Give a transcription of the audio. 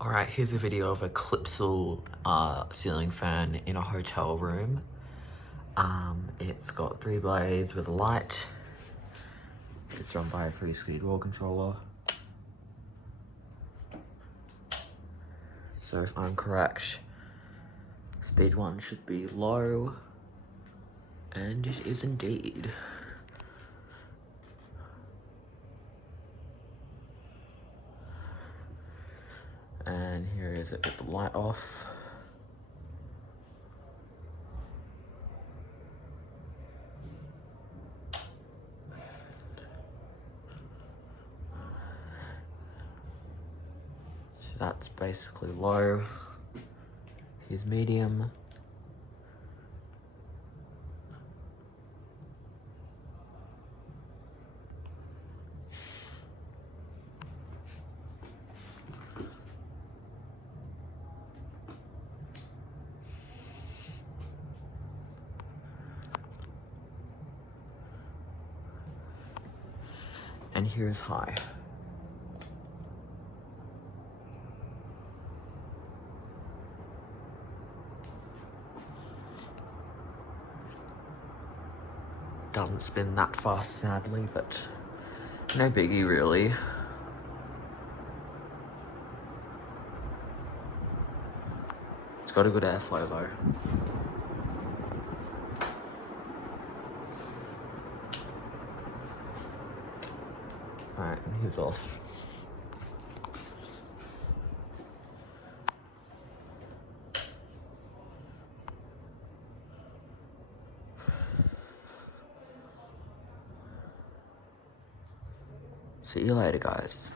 Alright, here's a video of a Clipsal ceiling fan in a hotel room. It's got 3 blades with a light. It's run by a 3-speed wall controller. So if I'm correct, speed 1 should be low, and it is indeed. And here is it with the light off. So that's basically low. Here's medium. And here's high. Doesn't spin that fast, sadly, but no biggie really. It's got a good airflow though. Alright, and here's off. See you later, guys.